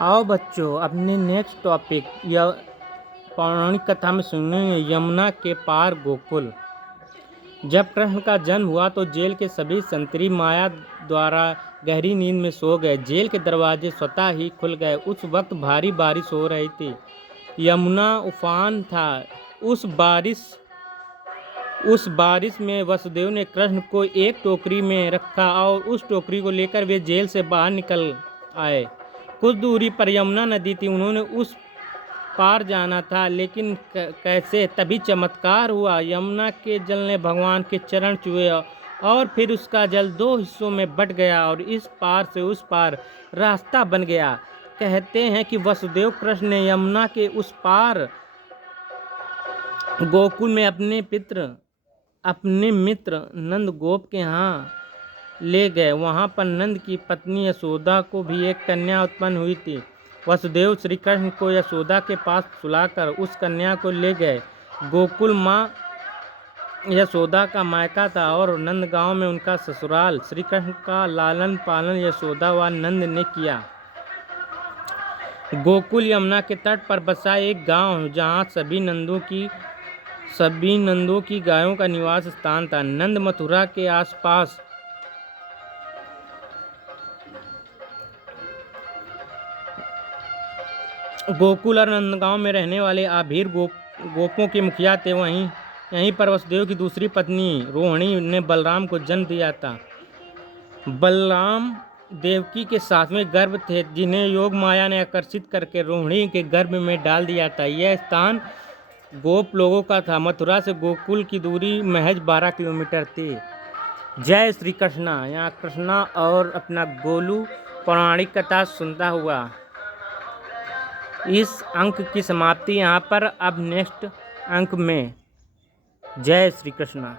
आओ बच्चों, अपने नेक्स्ट टॉपिक या पौराणिक कथा में सुनेंगे यमुना के पार गोकुल। जब कृष्ण का जन्म हुआ तो जेल के सभी संतरी माया द्वारा गहरी नींद में सो गए। जेल के दरवाजे स्वतः ही खुल गए। उस वक्त भारी बारिश हो रही थी। यमुना उफान था। उस बारिश में वसुदेव ने कृष्ण को एक टोकरी में रखा और उस टोकरी को लेकर वे जेल से बाहर निकल आए। कुछ दूरी पर यमुना नदी थी। उन्होंने उस पार जाना था, लेकिन कैसे? तभी चमत्कार हुआ। यमुना के जल ने भगवान के चरण छुए और फिर उसका जल दो हिस्सों में बट गया और इस पार से उस पार रास्ता बन गया। कहते हैं कि वसुदेव कृष्ण ने यमुना के उस पार गोकुल में अपने मित्र नंद गोप के यहाँ ले गए। वहाँ पर नंद की पत्नी यशोदा को भी एक कन्या उत्पन्न हुई थी। वसुदेव श्री कृष्ण को यशोदा के पास सुलाकर उस कन्या को ले गए। गोकुल माँ यशोदा का मायका था और नंदगांव में उनका ससुराल। श्री कृष्ण का लालन पालन यशोदा व नंद ने किया। गोकुल यमुना के तट पर बसा एक गांव है, जहाँ सभी नंदों की गायों का निवास स्थान था। नंद मथुरा के आसपास गोकुल और नंदगांव में रहने वाले आभीर गोपों के मुखिया थे। यहीं पर वसुदेव की दूसरी पत्नी रोहिणी ने बलराम को जन्म दिया था। बलराम देवकी के सातवें गर्भ थे, जिन्हें योग माया ने आकर्षित करके रोहिणी के गर्भ में डाल दिया था। यह स्थान गोप लोगों का था। मथुरा से गोकुल की दूरी महज 12 किलोमीटर थी। जय श्री कृष्णा। यहाँ कृष्णा और अपना गोलू पौराणिक कथा सुनता हुआ इस अंक की समाप्ति यहाँ पर। अब नेक्स्ट अंक में। जय श्री कृष्णा।